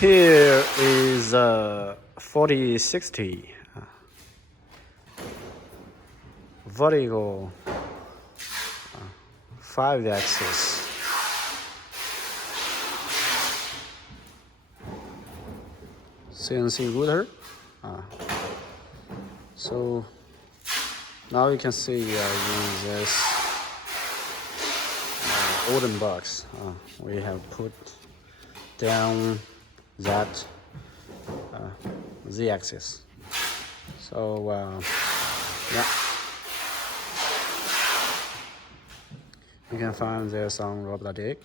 Here is 4060 vertical 5-axis. CNC router. So now you can see in this wooden box we have put down that Z-axis. So yeah, you can find this on RobotDigg.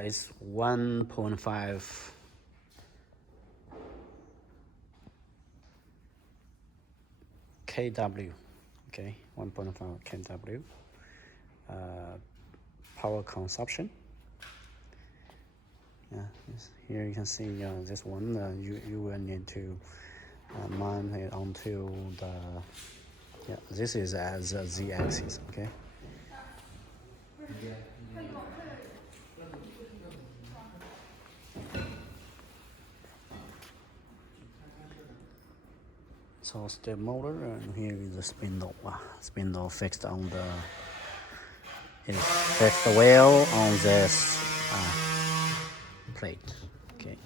It's 1.5 kW. Okay, 1.5 kW power consumption. Yeah, here you can see this one. You will need to mount it onto the. Yeah, this is as a Z-axis. Okay. So step motor, and here is the spindle. Spindle fixed on the. It's fixed well on this plate. Okay.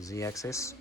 Z-axis.